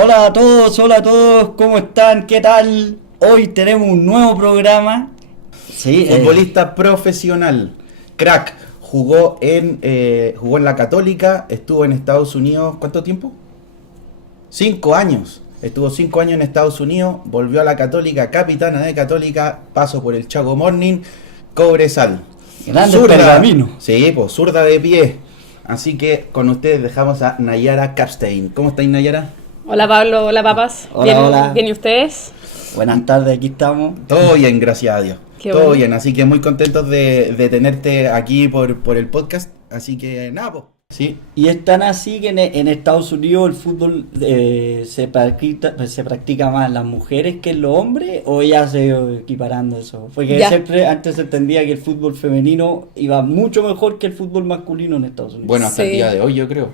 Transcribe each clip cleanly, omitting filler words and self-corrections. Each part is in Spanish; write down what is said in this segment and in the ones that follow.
Hola a todos, ¿cómo están? ¿Qué tal? Hoy tenemos un nuevo programa. Sí, Futbolista profesional, crack, jugó en la Católica, estuvo en Estados Unidos, ¿cuánto tiempo? 5 años. Estuvo 5 años en Estados Unidos, volvió a la Católica, capitana de Católica, paso por el Chaco Morning, Cobresal. grande pergamino. Sí, pues zurda de pie. Así que con ustedes dejamos a Nayara Kapstein. ¿Cómo estáis, Nayara? Hola Pablo, hola papas. Hola, ¿Bien, hola. bien y ustedes? Buenas tardes, aquí estamos. Todo bien, gracias a Dios. Qué Todo bueno. bien, así que muy contentos de tenerte aquí por el podcast. Así que nada, pues. Sí, Y es tan así que en Estados Unidos el fútbol se practica más en las mujeres que en los hombres, o ya se ido equiparando eso. Porque Ya. siempre antes se entendía que el fútbol femenino iba mucho mejor que el fútbol masculino en Estados Unidos. bueno, hasta el Sí. día de hoy yo creo.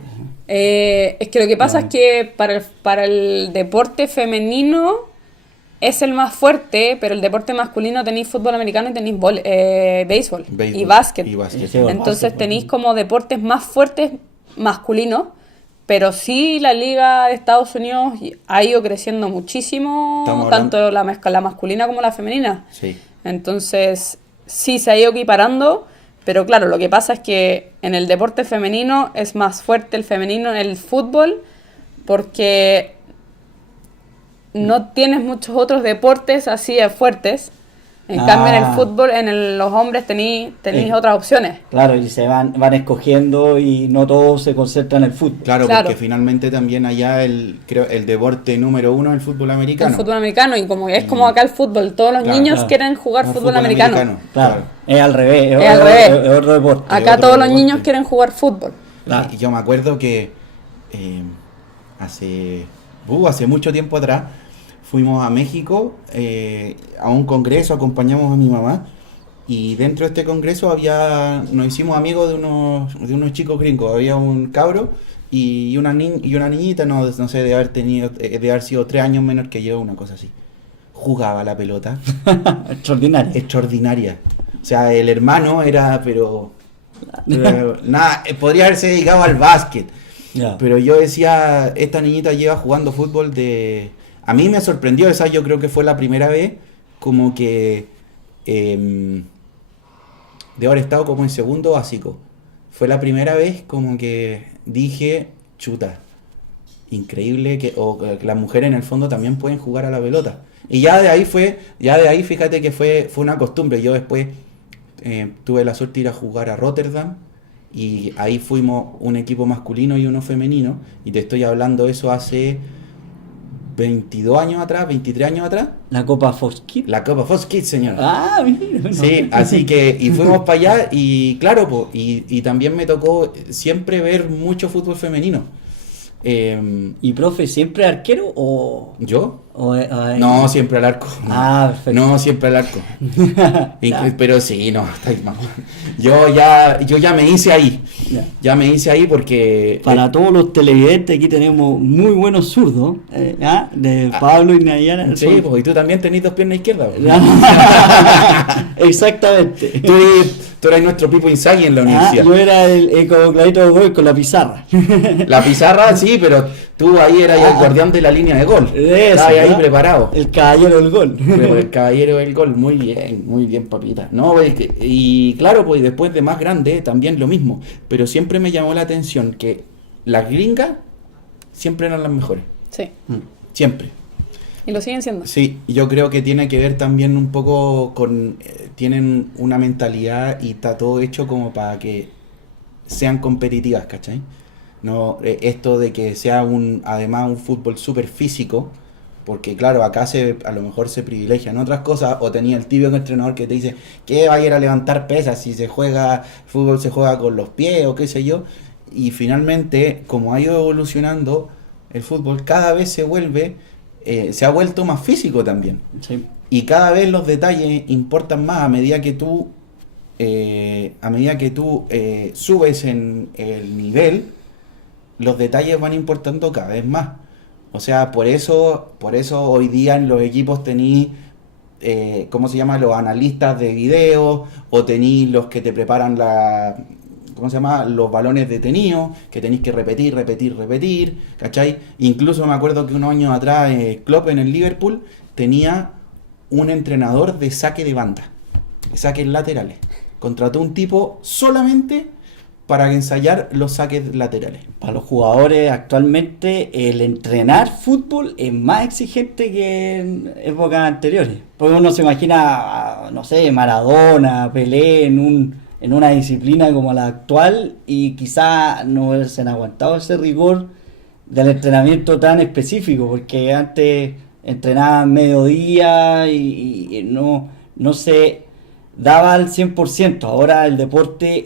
Es que lo que pasa Ya. es que para el deporte femenino es el más fuerte, pero el deporte masculino tenéis fútbol americano y tenéis béisbol Béisbol y básquet. y básquet. Sí, bueno, Entonces básquetbol. tenéis como deportes más fuertes masculinos, pero sí la liga de Estados Unidos ha ido creciendo muchísimo, Estamos hablando- tanto la masculina como la femenina. Sí. Entonces, sí se ha ido equiparando, pero claro, lo que pasa es que en el deporte femenino es más fuerte el femenino en el fútbol porque no tienes muchos otros deportes así de fuertes. En cambio, en el fútbol, los hombres tenéis otras opciones. Claro, y se van escogiendo y no todo se concentra en el fútbol. Claro, Claro. porque finalmente también allá creo el deporte número 1 es el fútbol americano. El fútbol americano, y como es como acá el fútbol, todos los Claro, niños claro. quieren jugar Como fútbol americano. Claro, es al revés, Es al revés. es otro deporte. Acá otro todos los deporte. niños quieren jugar fútbol. Claro. Y yo me acuerdo que hace mucho tiempo atrás fuimos a México a un congreso, acompañamos a mi mamá y dentro de este congreso nos hicimos amigos de unos chicos gringos, había un cabro y una niñita, no sé, de haber sido 3 años menor que yo, una cosa así. Jugaba la pelota, Extraordinario. extraordinaria. O sea, el hermano pero nada, podría haberse dedicado al básquet. Ya. Pero yo decía, esta niñita lleva jugando fútbol A mí me sorprendió, esa yo creo que fue la primera vez como que de haber estado como en segundo básico. Fue la primera vez como que dije, chuta, increíble que las mujeres en el fondo también pueden jugar a la pelota. Y ya de ahí fíjate que fue una costumbre. Yo después tuve la suerte de ir a jugar a Rotterdam y ahí fuimos un equipo masculino y uno femenino. Y te estoy hablando eso hace 22 años atrás, 23 años atrás. La Copa Fox Kids. La Copa Fox Kids, señor. Ah, mira. Sí, así que, y fuimos para allá y claro, y también me tocó siempre ver mucho fútbol femenino. ¿Y profe, siempre arquero o...? ¿Yo? o No, siempre al arco. Ah, perfecto. No, siempre al arco. Ya. Pero sí, no, estáis mal. Yo ya me hice ahí. Ya. Ya me hice ahí porque... Para todos los televidentes, aquí tenemos muy buenos zurdos, de Pablo y Nayara. Sí, pues, y tú también tenés 2 piernas izquierdas. Exactamente. Tú eres nuestro Pipo Inzaghi en la universidad. Yo era como Clarito de Gol con la pizarra. La pizarra, sí, pero tú ahí eras el guardián de la línea de gol. Eso, Estabas ahí ¿no? preparado. El caballero del gol. Pero el caballero del gol, muy bien, papita. No, y claro, pues después de más grande también lo mismo. Pero siempre me llamó la atención que las gringas siempre eran las mejores. Sí, Siempre. y lo siguen siendo. Sí, yo creo que tiene que ver también un poco con... tienen una mentalidad y está todo hecho como para que sean competitivas, ¿cachai? No, esto de que sea además un fútbol súper físico, porque claro, acá a lo mejor se privilegian otras cosas, o tenía el típico entrenador que te dice que va a ir a levantar pesas, si fútbol se juega con los pies o qué sé yo, y finalmente, como ha ido evolucionando, el fútbol cada vez se ha vuelto más físico también. Sí. Y cada vez los detalles importan más a medida que tú subes en el nivel, los detalles van importando cada vez más. O sea, por eso hoy día en los equipos tenéis, ¿cómo se llama? Los analistas de video, o tenéis los que te preparan ¿cómo se llama? Los balones detenidos, que tenéis que repetir, ¿cachai? Incluso me acuerdo que unos años atrás Klopp en el Liverpool tenía un entrenador de saque de banda, de saques laterales. Contrató un tipo solamente para ensayar los saques laterales. Para los jugadores actualmente el entrenar fútbol es más exigente que en épocas anteriores. Porque uno se imagina, no sé, Maradona, Pelé en una disciplina como la actual y quizá no hubiesen aguantado ese rigor del entrenamiento tan específico, porque antes entrenaban mediodía y no se daba al 100%. Ahora el deporte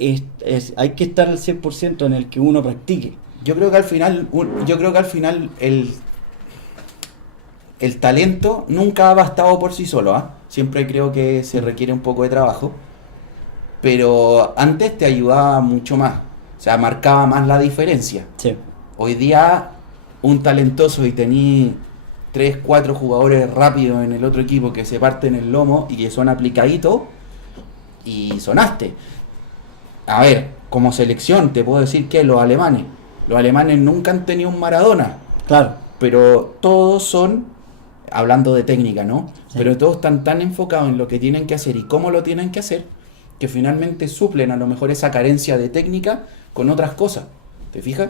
hay que estar al 100% en el que uno practique. Yo creo que al final el talento nunca ha bastado por sí solo, ¿ah? Siempre creo que se requiere un poco de trabajo, pero antes te ayudaba mucho más, o sea, marcaba más la diferencia. Sí. Hoy día un talentoso y tení 3, 4 jugadores rápidos en el otro equipo que se parten el lomo y que son aplicaditos y sonaste. A ver, como selección te puedo decir que los alemanes nunca han tenido un Maradona, Claro. pero todos son, hablando de técnica, ¿no? Sí. Pero todos están tan enfocados en lo que tienen que hacer y cómo lo tienen que hacer, que finalmente suplen a lo mejor esa carencia de técnica con otras cosas. ¿Te fijas?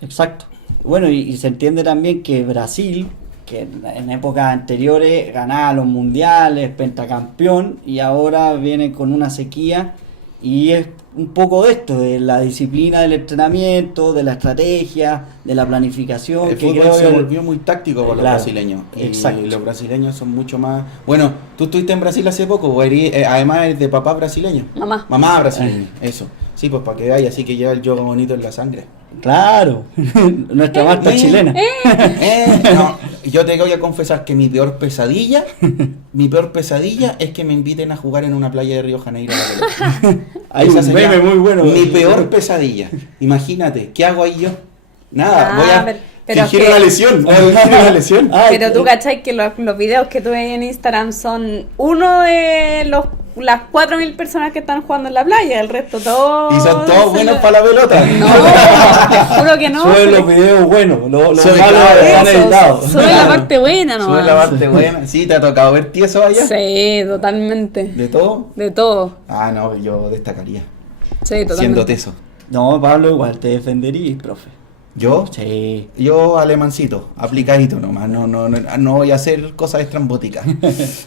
Exacto. Bueno, y se entiende también que Brasil, que en épocas anteriores ganaba los mundiales, pentacampeón, y ahora viene con una sequía, y es un poco de esto, de la disciplina del entrenamiento, de la estrategia, de la planificación. El que fútbol creo se que- volvió muy táctico por los Claro, brasileños. Y exacto. los brasileños son mucho más... Bueno, tú estuviste en Brasil hace poco, o además eres de papá brasileño. Mamá. Mamá brasileña, eso. Sí, pues para que veáis, así que lleva el yoga bonito en la sangre. Claro, nuestra Marta chilena. No, yo te voy a confesar que mi peor pesadilla es que me inviten a jugar en una playa de Río Janeiro. Hay Esa un sería meme muy bueno. Mi peor pesadilla. Imagínate, ¿qué hago ahí yo? Nada, voy a pero fingir que- una lesión. Voy a fingir una lesión. Ay, Pero tú cachai que los videos que tú ves en Instagram son uno de las 4.000 personas que están jugando en la playa, el resto todos... Y son todos buenos para la pelota. No, te juro que no. Suben los videos buenos, los Sube, malos claro, están Eso, editados. sube la parte buena nomás. Sube la parte buena. Sí, ¿te ha tocado ver tieso allá? Sí, totalmente. ¿De todo? De todo. Ah, no, yo destacaría. Sí, totalmente. Siendo teso. No, Pablo, igual te defendería, profe. ¿Yo? Sí. Yo alemancito, aplicadito nomás, no voy a hacer cosas estrambóticas.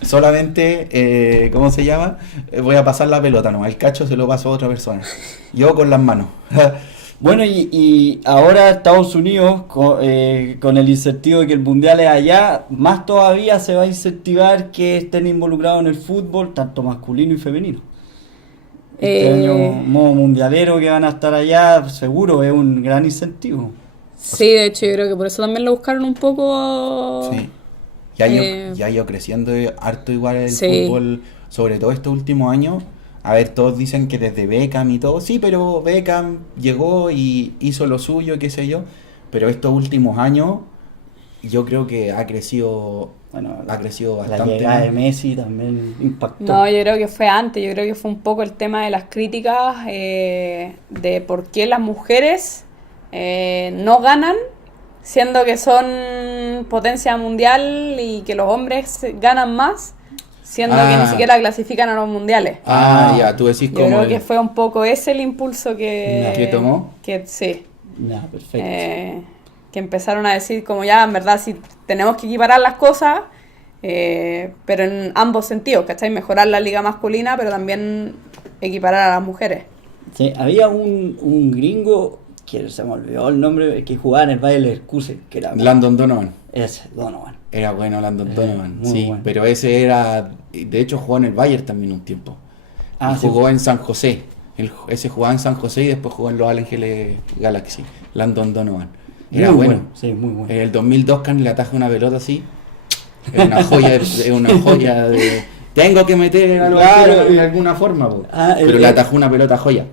Solamente, ¿cómo se llama? Voy a pasar la pelota nomás, el cacho se lo paso a otra persona. Yo con las manos. Bueno, y ahora Estados Unidos, con el incentivo de que el mundial es allá, más todavía se va a incentivar que estén involucrados en el fútbol, tanto masculino y femenino. Este año, modo mundialero que van a estar allá, seguro es un gran incentivo. Sí, de hecho yo creo que por eso también lo buscaron un poco... Sí. Ya ha ido creciendo harto igual el Sí. fútbol, sobre todo estos últimos años. A ver, todos dicen que desde Beckham y todo, sí, pero Beckham llegó y hizo lo suyo, qué sé yo. Pero estos últimos años, yo creo que ha crecido Bueno, la bastante. llegada de Messi también impactó. No, yo creo que fue antes, yo creo que fue un poco el tema de las críticas de por qué las mujeres no ganan, siendo que son potencia mundial y que los hombres ganan más, siendo que ni siquiera clasifican a los mundiales. Ya, tú decís Yo como creo que fue un poco ese el impulso ¿Que tomó? Que sí. Ya, perfecto. Que empezaron a decir como ya, en verdad, si tenemos que equiparar las cosas, pero en ambos sentidos, ¿cachai? Mejorar la liga masculina, pero también equiparar a las mujeres. Sí, había un gringo, que se me olvidó el nombre, que jugaba en el Bayer Leverkusen, que era Landon Donovan. ese, Donovan. Era bueno Landon Donovan, muy sí, bueno. pero ese era, de hecho jugó en el Bayern también un tiempo. Ah, Y sí. jugó en San José. Ese jugaba en San José y después jugó en Los Ángeles Galaxy. Landon Donovan. Era Muy bueno. Sí, muy bueno. En el 2002 Can le ataja una pelota así. Es una joya, de... Tengo que meter a los Claro. arqueros de alguna forma, po. Ah, Pero le atajó una pelota joya.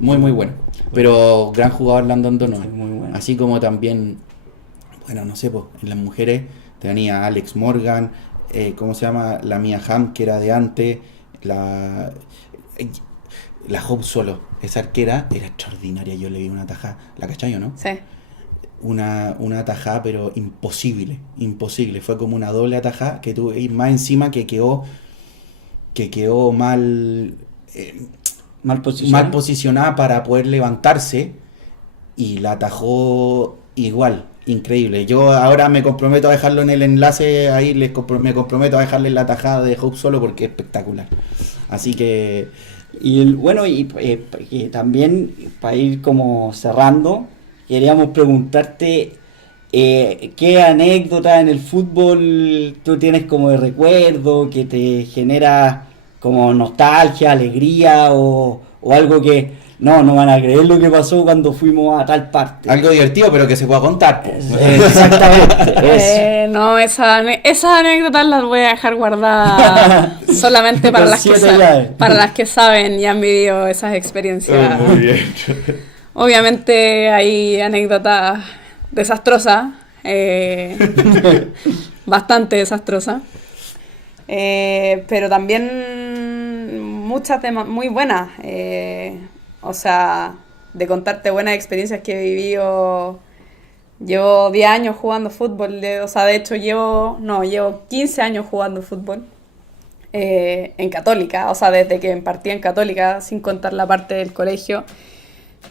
Muy, muy bueno. Pero gran jugador Landon Donovan. Sí, muy bueno. Así como también, bueno, no sé, po, en las mujeres tenía Alex Morgan, ¿cómo se llama? La Mia Hamm, que era de antes. la Hope Solo, esa arquera, era extraordinaria. Yo le vi una tajada, ¿la cachai o no? Sí. Una tajada, pero imposible. Fue como una doble atajada que tuve, y más encima que quedó mal, mal posicionada para poder levantarse, y la atajó igual, increíble. Yo ahora me comprometo a dejarlo en el enlace, ahí me comprometo a dejarle la tajada de Hope Solo porque es espectacular. Así que... Y también, para ir como cerrando, queríamos preguntarte qué anécdota en el fútbol tú tienes como de recuerdo, que te genera como nostalgia, alegría o algo que no van a creer lo que pasó cuando fuimos a tal parte. Algo divertido, pero que se pueda contar. Exactamente. No, esas anécdotas las voy a dejar guardadas solamente para las que saben y han vivido esas experiencias. Muy bien. Obviamente hay anécdotas desastrosas, bastante desastrosas, pero también muchas muy buenas. O sea, de contarte buenas experiencias que he vivido. Llevo 10 años jugando fútbol, de hecho llevo 15 años jugando fútbol en Católica, o sea, desde que partí en Católica, sin contar la parte del colegio.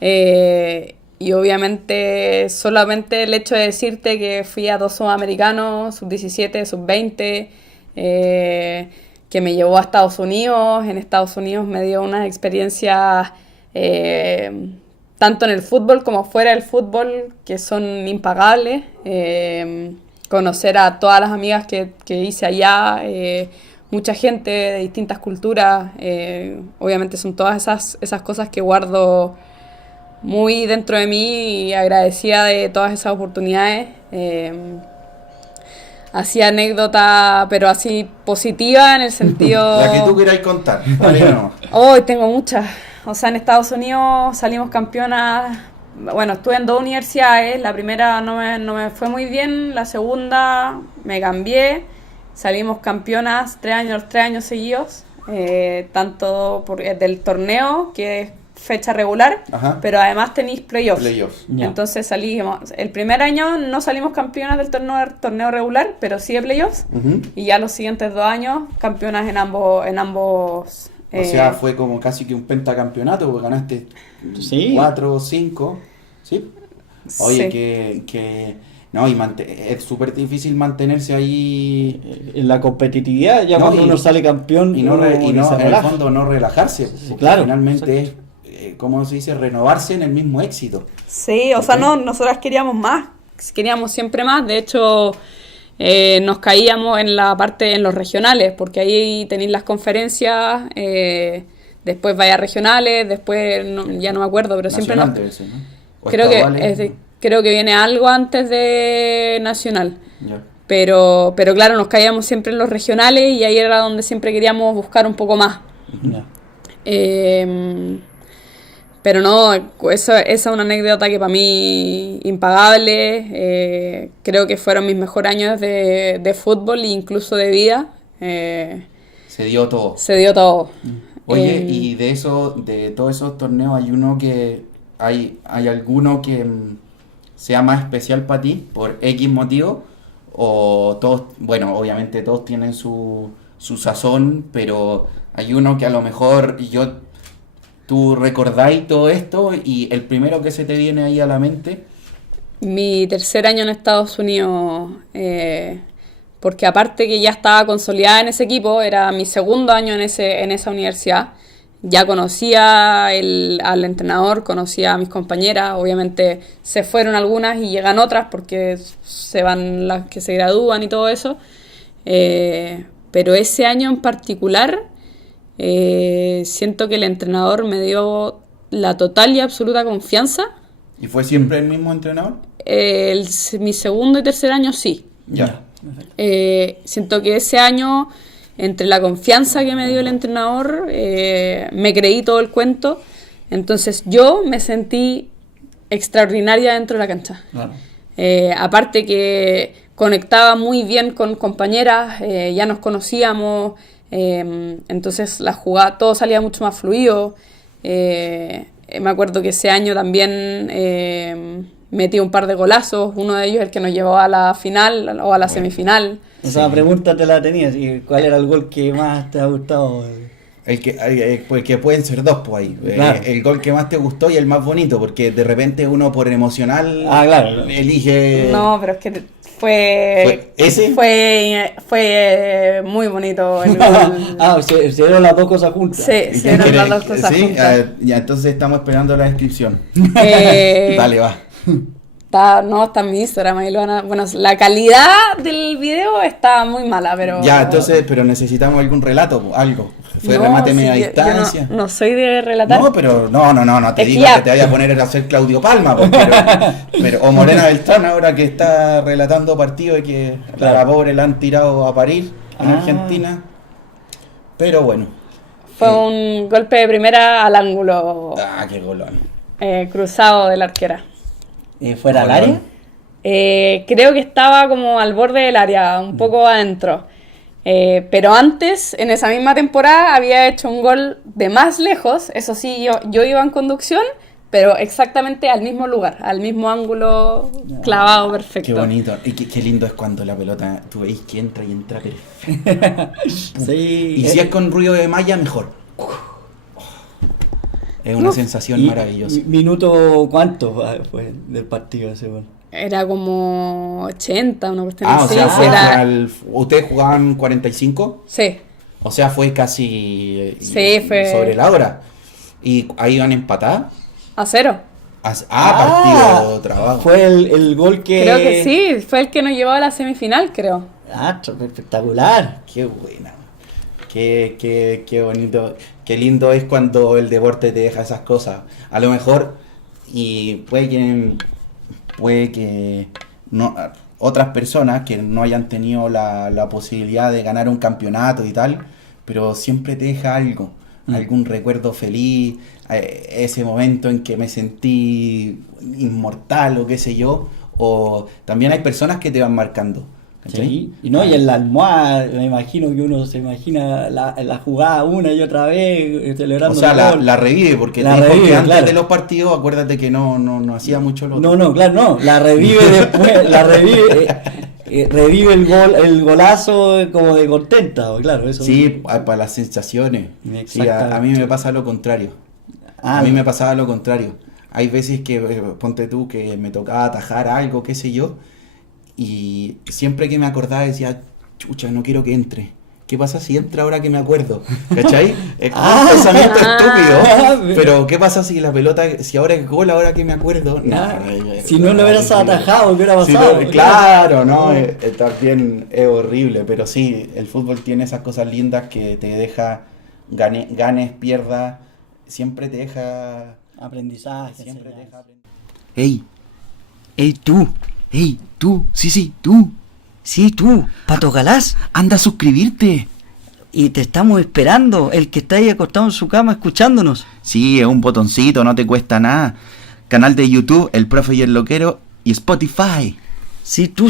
Y obviamente solamente el hecho de decirte que fui a 2 sudamericanos, sub-17, sub-20, que me llevó a Estados Unidos. En Estados Unidos me dio unas experiencias tanto en el fútbol como fuera del fútbol que son impagables. Conocer a todas las amigas que hice allá, mucha gente de distintas culturas, obviamente son todas esas cosas que guardo muy dentro de mí y agradecida de todas esas oportunidades. Así anécdota, pero así positiva en el sentido... La que tú queráis contar. Vale, no. Hoy tengo muchas. O sea, en Estados Unidos salimos campeonas. Bueno, estuve en 2 universidades. La primera no me fue muy bien. La segunda me cambié. Salimos campeonas 3 años seguidos. Tanto del torneo, que es fecha regular, Ajá. pero además tenéis playoffs. Ya. Entonces salimos, el primer año no salimos campeonas del torneo regular, pero sí de playoffs, y ya los siguientes 2 años campeonas en ambos. O sea, fue como casi que un pentacampeonato, porque ganaste 4 o 5, ¿sí? Oye, sí. que no, es súper difícil mantenerse ahí En la competitividad, ya cuando uno sale campeón y no, uno en se el relaja. fondo no relajarse, Sí, porque claro, finalmente es, ¿cómo se dice? Renovarse en el mismo éxito. Sí, o sea, nosotras queríamos más, queríamos siempre más. De hecho, nos caíamos en los regionales, porque ahí tenéis las conferencias, después vaya a regionales, después ya no me acuerdo, pero Nacional siempre debe ser, ¿no? O creo estaduales. creo que viene algo antes de nacional. Ya. Pero claro, nos caíamos siempre en los regionales y ahí era donde siempre queríamos buscar un poco más. Ya. Pero no, esa es una anécdota que para mí impagable. Creo que fueron mis mejores años de fútbol e incluso de vida. Se dio todo. Se dio todo. Oye, y de todos esos torneos hay alguno que sea más especial para ti por X motivo, o todos, bueno, obviamente todos tienen su sazón, pero hay uno que a lo mejor tú recordáis todo esto y el primero que se te viene ahí a la mente. Mi tercer año en Estados Unidos, porque aparte que ya estaba consolidada en ese equipo, era mi segundo año en esa universidad. Ya conocía al entrenador, conocía a mis compañeras. Obviamente se fueron algunas y llegan otras porque se van las que se gradúan y todo eso. Pero ese año en particular, siento que el entrenador me dio la total y absoluta confianza. ¿Y fue siempre el mismo entrenador? Mi segundo y tercer año sí. Ya. Siento que ese año, entre la confianza que me dio el entrenador, me creí todo el cuento. Entonces yo me sentí extraordinaria dentro de la cancha. Claro. Aparte que conectaba muy bien con compañeras, ya nos conocíamos, entonces la jugada, todo salía mucho más fluido. Me acuerdo que ese año también metí un par de golazos, uno de ellos el que nos llevó a la final o a la semifinal. Esa pregunta te la tenías, ¿y cuál era el gol que más te ha gustado? Pues que pueden ser dos, pues ahí. Claro. El gol que más te gustó y el más bonito, porque de repente uno por emocional Claro. elige... No, pero es que fue ¿Ese? fue muy bonito el gol. Se dieron las dos cosas juntas. Sí, se dieron las dos cosas ¿Sí? juntas. Ya, entonces estamos esperando la descripción. Eh, Dale, va. está en mi Instagram, ahí lo van a... Bueno, la calidad del video está muy mala, pero... Ya, entonces, pero necesitamos algún relato, algo. Fue No, remate media sí, yo distancia. no soy de relatar. No, pero no te Es digo que ya- que te vaya a poner a hacer Claudio Palma, pues, pero o Morena Beltrán ahora que está relatando partidos y que a la pobre la han tirado a parir en Argentina. Pero bueno. Fue un golpe de primera al ángulo Qué golón. cruzado de la arquera. ¿Fuera al área? Creo que estaba como al borde del área, un poco adentro. Pero antes, en esa misma temporada, había hecho un gol de más lejos. Eso sí, yo iba en conducción, pero exactamente al mismo lugar, al mismo ángulo clavado perfecto. Qué bonito. Y qué lindo es cuando la pelota, tú veis que entra y entra perfecto. Sí. Y si es con ruido de malla, mejor. Es una sensación ¿Y maravillosa. ¿Minuto cuánto fue del partido ese gol? Era como 80, una cuestión O así. sea, Sí, era- ¿ustedes jugaban 45? sí. O sea, fue casi Sí, fue- sobre la hora. ¿Y ahí van empatadas? A 0. Partido trabajo. Fue el gol que... Creo que sí, fue el que nos llevó a la semifinal, creo. Espectacular. Qué buena. Qué bonito. Qué lindo es cuando el deporte te deja esas cosas. A lo mejor, y puede que no, otras personas que no hayan tenido la posibilidad de ganar un campeonato y tal, pero siempre te deja algo, algún recuerdo feliz, ese momento en que me sentí inmortal o qué sé yo, o también hay personas que te van marcando. ¿cachai? Sí, y en la almohada, me imagino que uno se imagina la jugada una y otra vez, celebrando O sea, el gol. la revive, porque La te dijo revive, que antes claro. de los partidos, acuérdate que no hacía mucho lo No, claro, no, la revive después, revive el gol, el golazo como de contenta, claro, eso. Sí, para las sensaciones. Sí, a mí me pasa lo contrario. A mí me pasaba lo contrario. Hay veces que, ponte tú, que me tocaba atajar algo, qué sé yo, y siempre que me acordaba decía, chucha, no quiero que entre. ¿Qué pasa si entra ahora que me acuerdo? ¿Cachai? Es como un pensamiento estúpido. Pero ¿qué pasa si la pelota, si ahora es gol, ahora que me acuerdo? Si no lo hubieras atajado, ¿qué hubiera Si pasado? no, claro, ¿no? También es horrible, pero sí, el fútbol tiene esas cosas lindas que te deja, ganes, pierdas, siempre te deja... Aprendizaje. Siempre te deja aprender. Ey, tú, sí, tú. Sí, tú, Pato Galás, anda a suscribirte. Y te estamos esperando, el que está ahí acostado en su cama escuchándonos. Sí, es un botoncito, no te cuesta nada. Canal de YouTube, El Profe y el Loquero, y Spotify. Sí, tú,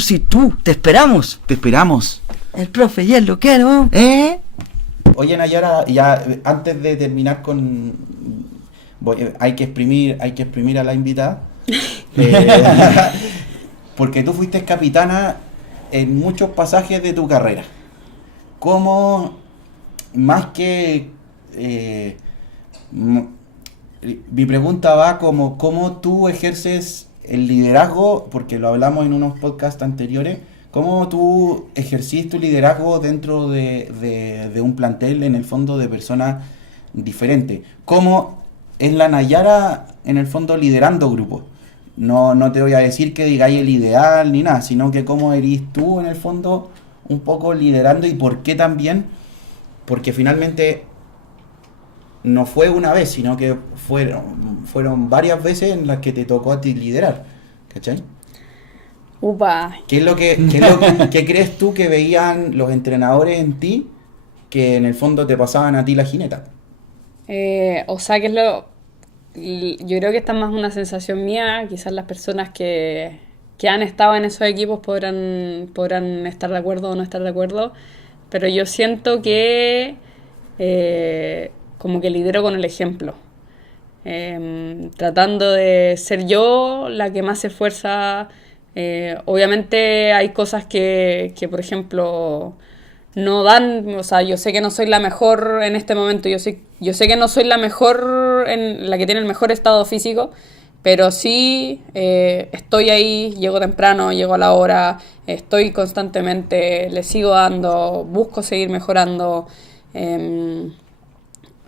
te esperamos. Te esperamos. El profe y el loquero. Oye, Nayara, ya antes de terminar hay que exprimir a la invitada. Porque tú fuiste capitana en muchos pasajes de tu carrera. ¿Cómo, más que... mi pregunta va como, ¿cómo tú ejerces el liderazgo? Porque lo hablamos en unos podcasts anteriores. ¿Cómo tú ejercís tu liderazgo dentro de un plantel, en el fondo, de personas diferentes? ¿Cómo es la Nayara, en el fondo, liderando grupos? No te voy a decir que digáis el ideal ni nada, sino que cómo eres tú, en el fondo, un poco liderando, y por qué también. Porque finalmente no fue una vez, sino que fueron varias veces en las que te tocó a ti liderar. ¿Cachai? Upa. ¿Qué crees tú que veían los entrenadores en ti que en el fondo te pasaban a ti la jineta? O sea, que es yo creo que esta es más una sensación mía. Quizás las personas que han estado en esos equipos podrán estar de acuerdo o no estar de acuerdo, pero yo siento que como que lidero con el ejemplo. tratando de ser yo la que más se esfuerza. Obviamente hay cosas que, por ejemplo, no dan, o sea, yo sé que no soy la mejor en este momento, yo sé que no soy la mejor, la que tiene el mejor estado físico, pero sí estoy ahí, llego temprano, llego a la hora, estoy constantemente, le sigo dando, busco seguir mejorando,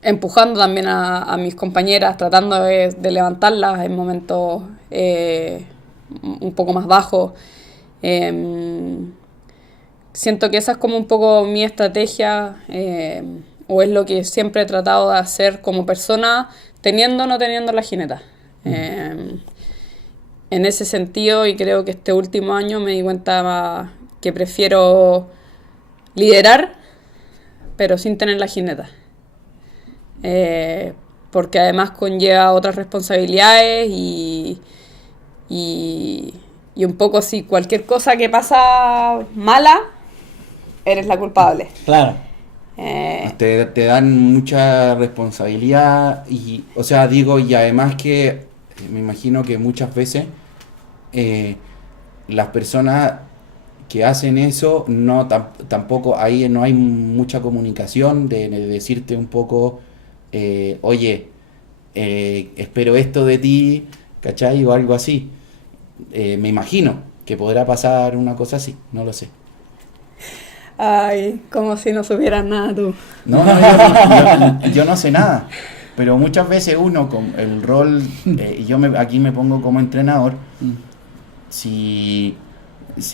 empujando también a mis compañeras, tratando de levantarlas en momentos un poco más bajos. Siento que esa es como un poco mi estrategia, o es lo que siempre he tratado de hacer como persona, teniendo o no teniendo la jineta. En ese sentido, y creo que este último año me di cuenta que prefiero liderar, pero sin tener la jineta. Porque además conlleva otras responsabilidades y un poco si cualquier cosa que pasa mala, eres la culpable. Claro. Te dan mucha responsabilidad y, o sea, digo, y además que me imagino que muchas veces las personas que hacen eso tampoco ahí no hay mucha comunicación de decirte un poco, oye, espero esto de ti, ¿cachai? O algo así. Me imagino que podrá pasar una cosa así, no lo sé. Ay, como si no supieras nada tú. No, yo no sé nada, pero muchas veces uno con el rol, aquí me pongo como entrenador, si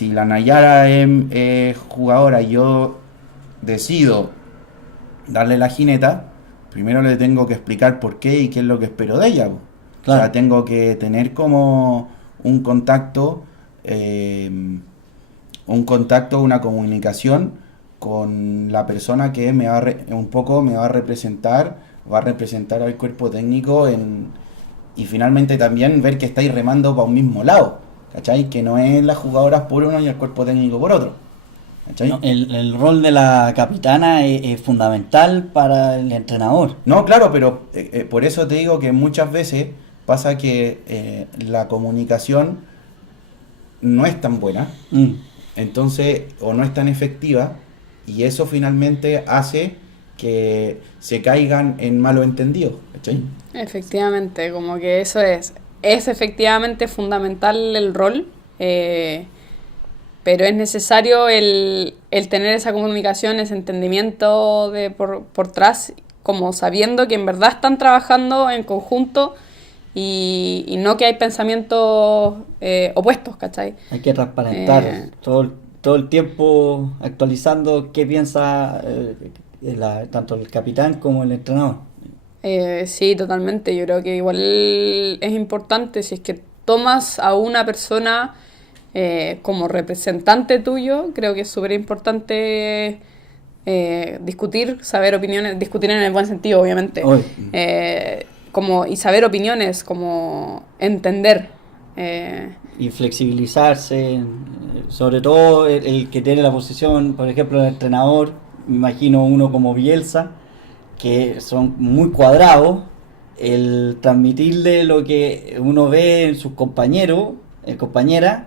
la Nayara es jugadora y yo decido darle la jineta, primero le tengo que explicar por qué y qué es lo que espero de ella. Claro. O sea, tengo que tener como un contacto, una comunicación con la persona que me va a representar al cuerpo técnico y finalmente también ver que estáis remando para un mismo lado, ¿cachai? Que no es las jugadoras por uno y el cuerpo técnico por otro, ¿cachai? No, el rol de la capitana es fundamental para el entrenador. No, claro, pero por eso te digo que muchas veces pasa que la comunicación no es tan buena, entonces, o no es tan efectiva, y eso finalmente hace que se caigan en malos entendidos, ¿cachai? Efectivamente, como que eso es efectivamente fundamental el rol, pero es necesario el tener esa comunicación, ese entendimiento por tras, como sabiendo que en verdad están trabajando en conjunto y no que hay pensamientos opuestos, ¿cachai? Hay que transparentar todo el tiempo actualizando qué piensa tanto el capitán como el entrenador. Sí, totalmente. Yo creo que igual es importante si es que tomas a una persona como representante tuyo, creo que es súper importante discutir, saber opiniones, discutir en el buen sentido, obviamente. Y saber opiniones, como entender. Y flexibilizarse, sobre todo el que tiene la posición, por ejemplo, el entrenador, me imagino uno como Bielsa, que son muy cuadrados, el transmitirle lo que uno ve en sus compañeros, compañeras,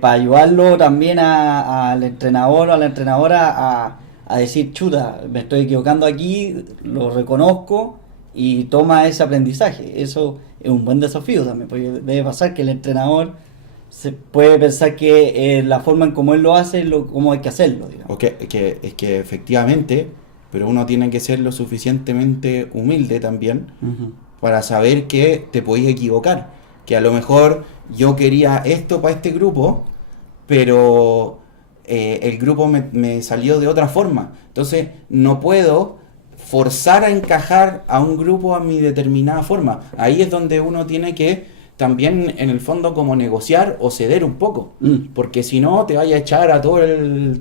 para ayudarlo también al entrenador o a la entrenadora a decir, chuta, me estoy equivocando aquí, lo reconozco y toma ese aprendizaje. Eso es un buen desafío también, porque debe pasar que el entrenador se puede pensar que la forma en cómo él lo hace es cómo hay que hacerlo, digamos. Es que efectivamente, pero uno tiene que ser lo suficientemente humilde también para saber que te podéis equivocar, que a lo mejor yo quería esto para este grupo, pero el grupo me salió de otra forma, entonces no puedo forzar a encajar a un grupo a mi determinada forma. Ahí es donde uno tiene que también en el fondo como negociar o ceder un poco, porque si no te vaya a echar a todo el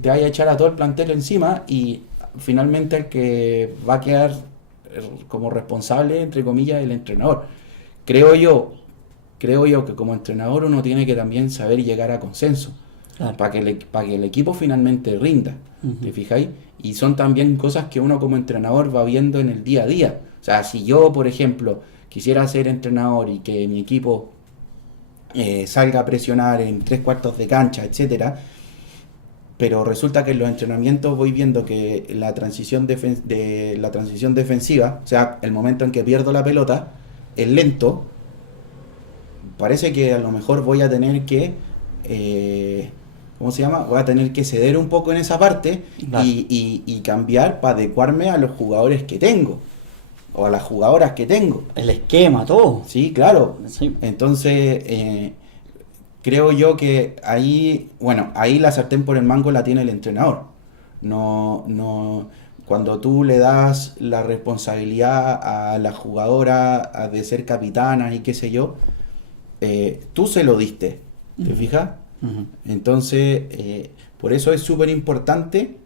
plantel encima y finalmente el que va a quedar como responsable, entre comillas, el entrenador. Creo yo que como entrenador uno tiene que también saber llegar a consenso, claro, para que el equipo finalmente rinda, ¿te fijáis? Y son también cosas que uno como entrenador va viendo en el día a día. O sea, si yo, por ejemplo, quisiera ser entrenador y que mi equipo salga a presionar en 3/4 de cancha, etcétera, pero resulta que en los entrenamientos voy viendo que la transición defensiva, o sea, el momento en que pierdo la pelota, es lento. Parece que a lo mejor voy a tener que ¿cómo se llama? Voy a tener que ceder un poco en esa parte, Claro. y cambiar para adecuarme a los jugadores que tengo o a las jugadoras que tengo. El esquema, todo. Sí, claro. Sí. Entonces, creo yo que ahí la sartén por el mango la tiene el entrenador. No, cuando tú le das la responsabilidad a la jugadora de ser capitana y qué sé yo, tú se lo diste, ¿te fijas? Ujú. Entonces, por eso es súper importante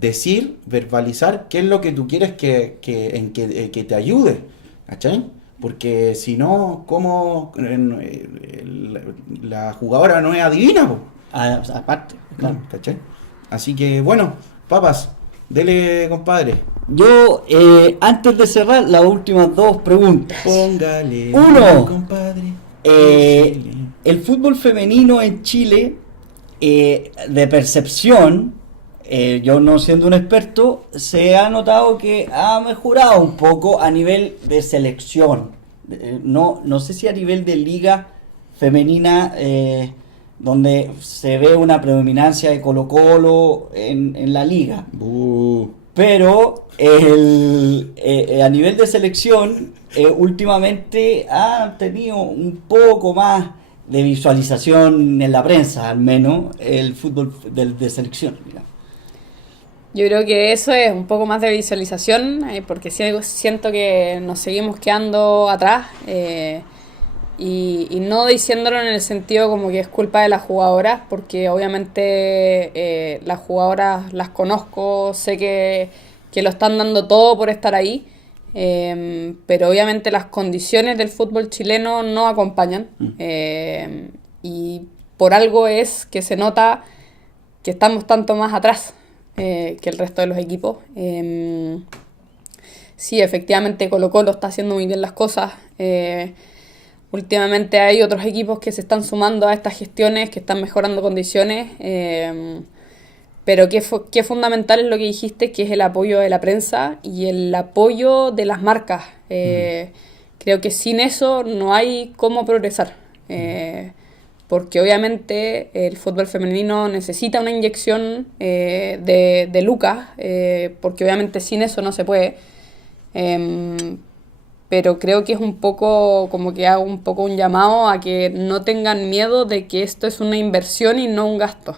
decir, verbalizar qué es lo que tú quieres que te ayude, ¿cachai? Porque si no, ¿cómo la jugadora no es adivina, po? Aparte, claro. ¿Cachai? Así que, bueno, papas, dele, compadre. Yo, antes de cerrar, las últimas dos preguntas. Póngale, Uno. compadre. El fútbol femenino en Chile, de percepción, yo no siendo un experto, se ha notado que ha mejorado un poco a nivel de selección. No sé si a nivel de liga femenina, donde se ve una predominancia de Colo-Colo en la liga. Pero a nivel de selección, últimamente ha tenido un poco más de visualización en la prensa, al menos, el fútbol de selección, digamos. Yo creo que eso es un poco más de visualización, porque siento que nos seguimos quedando atrás, y no diciéndolo en el sentido como que es culpa de las jugadoras, porque obviamente las jugadoras las conozco, sé que lo están dando todo por estar ahí, pero obviamente las condiciones del fútbol chileno no acompañan, y por algo es que se nota que estamos tanto más atrás que el resto de los equipos. Sí, efectivamente Colo-Colo está haciendo muy bien las cosas. Últimamente hay otros equipos que se están sumando a estas gestiones, que están mejorando condiciones, pero que es fundamental es lo que dijiste, que es el apoyo de la prensa y el apoyo de las marcas. Creo que sin eso no hay cómo progresar, porque obviamente el fútbol femenino necesita una inyección de lucas, porque obviamente sin eso no se puede. Pero creo que es un poco, como que hago un poco un llamado a que no tengan miedo de que esto es una inversión y no un gasto.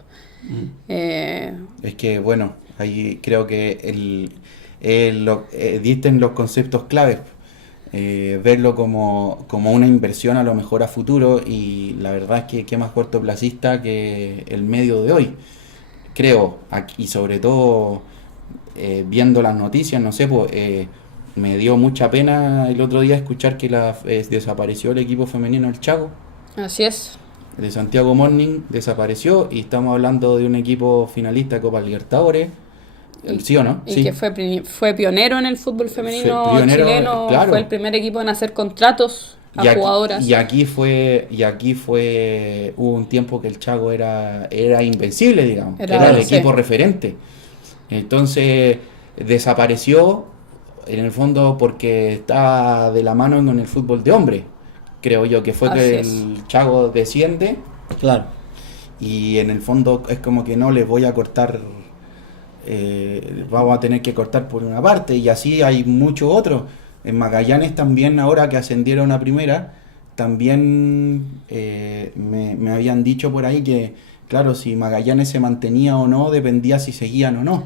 Es que, bueno, ahí creo que diste en los conceptos claves. Verlo como una inversión a lo mejor a futuro, y la verdad es que qué más cortoplacista que el medio de hoy, creo, y sobre todo viendo las noticias, no sé, pues me dio mucha pena el otro día escuchar que desapareció el equipo femenino del Chaco, Así es. de Santiago Morning, desapareció, y estamos hablando de un equipo finalista de Copa Libertadores. ¿Sí o no? Y Sí. que fue pionero en el fútbol femenino Pionero, chileno, claro. fue el primer equipo en hacer contratos a jugadoras. Y aquí hubo un tiempo que el Chaco era invencible, digamos. Era el sí. equipo referente. Entonces desapareció en el fondo porque está de la mano con el fútbol de hombre. Creo yo que fue Así que es. el Chaco desciende, Claro. y en el fondo es como que no les voy a cortar, vamos a tener que cortar por una parte, y así hay muchos otros. En Magallanes también, ahora que ascendieron a primera, también me habían dicho por ahí que, claro, si Magallanes se mantenía o no, dependía si seguían o no.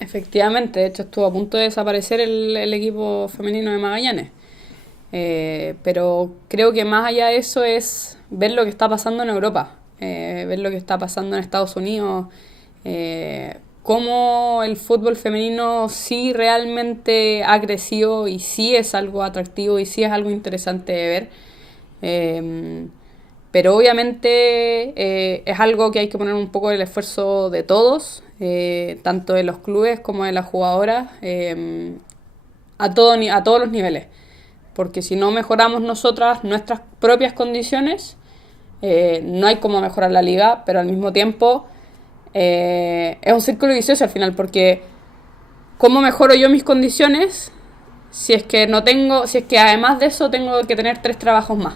Efectivamente, de hecho estuvo a punto de desaparecer el equipo femenino de Magallanes. Pero creo que más allá de eso es ver lo que está pasando en Europa, ver lo que está pasando en Estados Unidos, cómo el fútbol femenino sí realmente ha crecido y sí es algo atractivo y sí es algo interesante de ver. Pero obviamente es algo que hay que poner un poco el esfuerzo de todos, tanto de los clubes como de las jugadoras, a todos los niveles. porque si no mejoramos nosotras nuestras propias condiciones, no hay cómo mejorar la liga, pero al mismo tiempo es un círculo vicioso al final, porque ¿cómo mejoro yo mis condiciones si es que además de eso tengo que tener 3 trabajos más?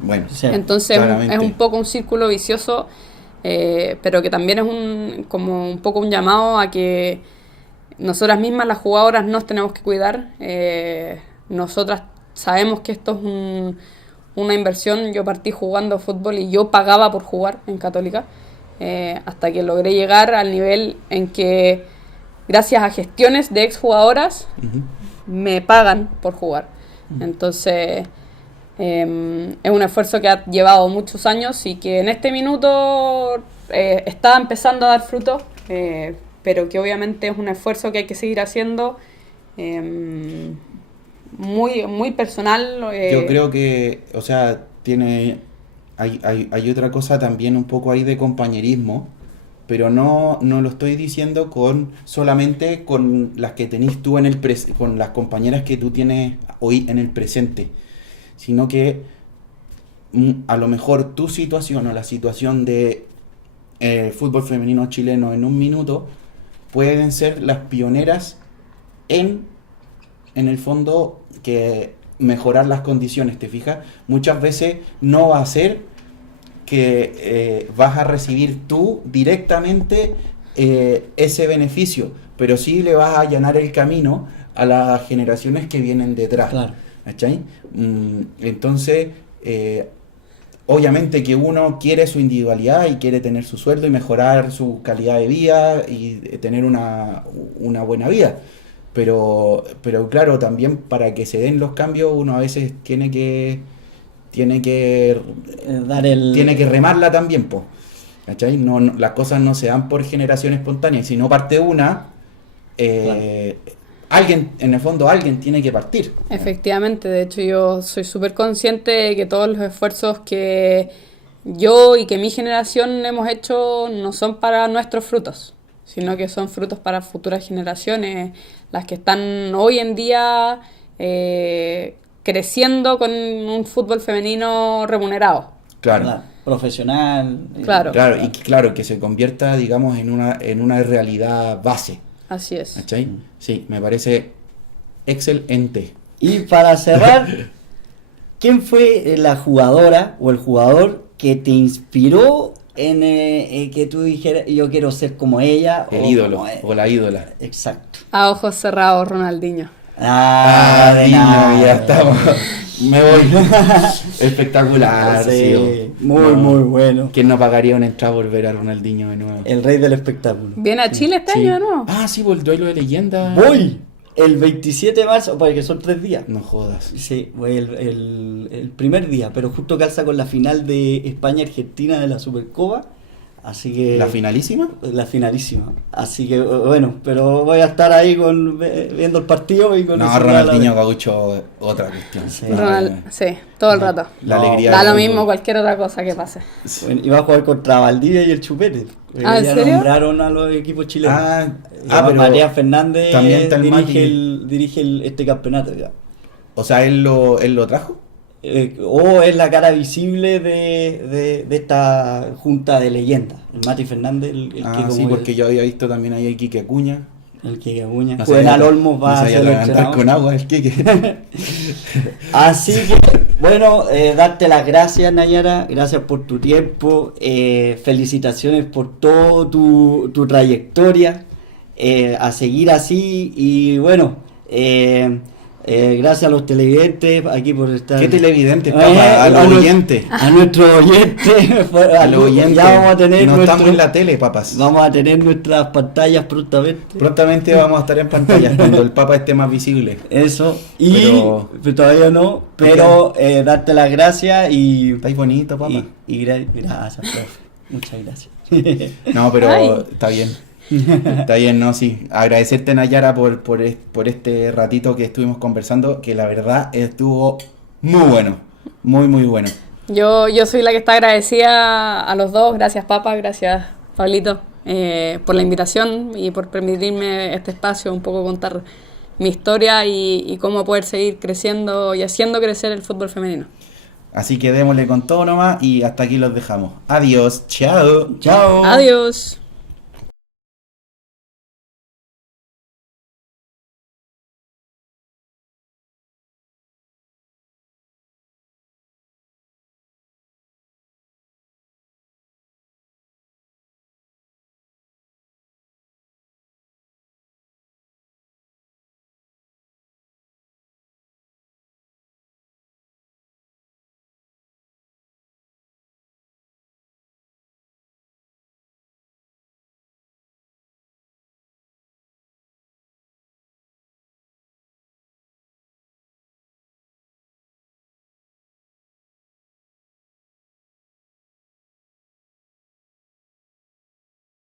Bueno, Sí. Entonces claramente. es un poco un círculo vicioso, pero que también es como un poco un llamado a que nosotras mismas, las jugadoras, nos tenemos que cuidar. Nosotras sabemos que esto es una inversión. Yo partí jugando fútbol y yo pagaba por jugar en Católica, hasta que logré llegar al nivel en que, gracias a gestiones de exjugadoras, Ujú. me pagan por jugar. Entonces, es un esfuerzo que ha llevado muchos años y que en este minuto está empezando a dar frutos, pero que obviamente es un esfuerzo que hay que seguir haciendo, muy, muy personal. Yo creo que, o sea, hay otra cosa también un poco ahí de compañerismo, pero no lo estoy diciendo solamente con las que tenés tú con las compañeras que tú tienes hoy en el presente, sino que a lo mejor tu situación o la situación de fútbol femenino chileno en un minuto pueden ser las pioneras en el fondo, que mejorar las condiciones, ¿te fijas? Muchas veces no va a ser que vas a recibir tú directamente ese beneficio, pero sí le vas a allanar el camino a las generaciones que vienen detrás. Claro. ¿Cachai? Entonces, obviamente que uno quiere su individualidad y quiere tener su sueldo y mejorar su calidad de vida y tener una buena vida. Pero claro, también para que se den los cambios uno a veces tiene que remarla también, po. ¿Cachai? Las cosas no se dan por generación espontánea, y si no parte una, alguien, en el fondo alguien tiene que partir. Efectivamente, de hecho yo soy súper consciente de que todos los esfuerzos que yo y que mi generación hemos hecho no son para nuestros frutos, sino que son frutos para futuras generaciones, las que están hoy en día creciendo con un fútbol femenino remunerado. Claro. Profesional. Claro. Claro, y claro, que se convierta, digamos, en una realidad base. Así es. ¿Cachai? Sí, me parece excelente. Y para cerrar, ¿quién fue la jugadora o el jugador que te inspiró en que tú dijeras, yo quiero ser como ella? El o ídolo, como él? o la ídola. Exacto. A ojos cerrados, Ronaldinho. De niño, nada. ya estamos. Me voy. Espectacular, Sí, sí. muy, No. muy bueno. ¿Quién no pagaría una entrada por ver a Ronaldinho de nuevo? El rey del espectáculo. ¿Viene a Chile este Sí. año, no? Ah, sí, por el duelo de leyenda. Voy el 27 de marzo, porque son 3 días. No jodas. Sí, voy el primer día, pero justo calza con la final de España-Argentina de la Supercopa. Así que... ¿La finalísima? La finalísima. Así que bueno, pero voy a estar ahí viendo el partido y con No, eso Ronaldinho Gaucho, otra cuestión. Sí. No, Sí, todo el rato. La No, alegría Da del lo fútbol. mismo cualquier otra cosa que pase. Bueno, y va a jugar contra Valdivia y el Chupete. Ah, ¿en ya serio? nombraron a los equipos chilenos. Pero Matías Fernández también está el Mati. dirige este campeonato. Ya. O sea, él lo trajo. O es la cara visible de esta junta de leyendas. El Mati Fernández, el que como Sí, porque yo había visto también ahí a Iquique Acuña. el que Acuña. No Juvenal sabía- Olmos va no a sabía ser el atragantar entrenador. con agua el Quique. Así que, bueno, darte las gracias, Nayara, gracias por tu tiempo, felicitaciones por todo tu trayectoria, a seguir así y bueno, gracias a los televidentes aquí por estar. ¿Qué televidente, papá? A los oyentes. A nuestros oyentes. A los oyentes. Ya vamos a tener No estamos en nuestro- la tele, papas. Vamos a tener nuestras pantallas prontamente. Prontamente vamos a estar en pantalla cuando el papa esté más visible. Eso, pero todavía no, pero darte las gracias y Estáis bonito, papá. gracias, profe. Muchas gracias. No, pero Ay. está bien. Está bien, no, sí. Agradecerte, Nayara, por este ratito que estuvimos conversando, que la verdad estuvo muy bueno. Muy, muy bueno. Yo soy la que está agradecida a los dos. Gracias, Papa. Gracias, Pablito, por la invitación y por permitirme este espacio, un poco contar mi historia y cómo poder seguir creciendo y haciendo crecer el fútbol femenino. Así que démosle con todo nomás y hasta aquí los dejamos. Adiós, chao. Chao. Adiós.